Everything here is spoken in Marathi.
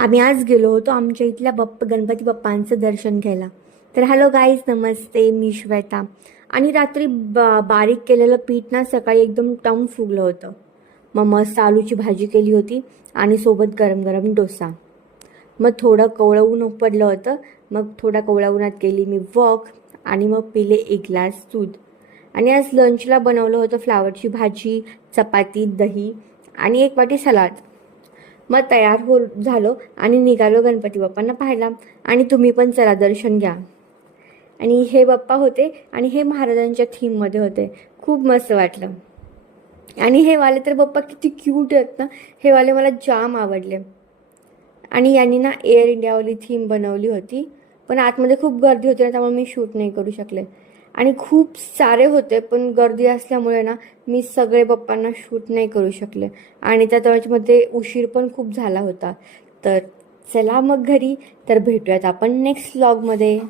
आम्ही आज गेलो होतो आमच्या इथल्या गणपती बाप्पांचं दर्शन घ्यायला. तर हॅलो गाईज, नमस्ते, मी श्वेता. आणि रात्री बारीक केलेलं पीठ ना सकाळी एकदम टम फुगलं होतं. मग मस्त आलूची भाजी केली होती आणि सोबत गरम गरम डोसा. मग थोडं कोवळं ऊन पडलं होतं. मग थोडा कोवळ्या उन्हात केली मी वॉक आणि मग पिले एक ग्लास दूध. आणि आज लंचला बनवलं होतं फ्लावरची भाजी, चपाती, दही आणि एक वाटी सलाड. मग तयार झालो आणि निघालो गणपती बाप्पांना पाहायला. आणि तुम्ही पण चला, दर्शन घ्या. आणि हे बाप्पा होते आणि हे महाराजांच्या थीममध्ये होते. खूप मस्त वाटलं. आणि हे वाले तर बाप्पा किती क्यूट आहेत ना, हे वाले मला जाम आवडले. आणि यांनी ना एअर इंडियावाली थीम बनवली होती, पण आतमध्ये खूप गर्दी होती ना, त्यामुळे मी शूट नाही करू शकले. आणि खूप सारे होते, पण गर्दी असल्यामुळे ना मी सगळे बाप्पांना शूट नाही करू शकले. आणि त्याच्यामध्ये उशीर पण खूप झाला होता. तर चला मग घरी. तर भेटूयात आपण नेक्स्ट व्लॉगमध्ये.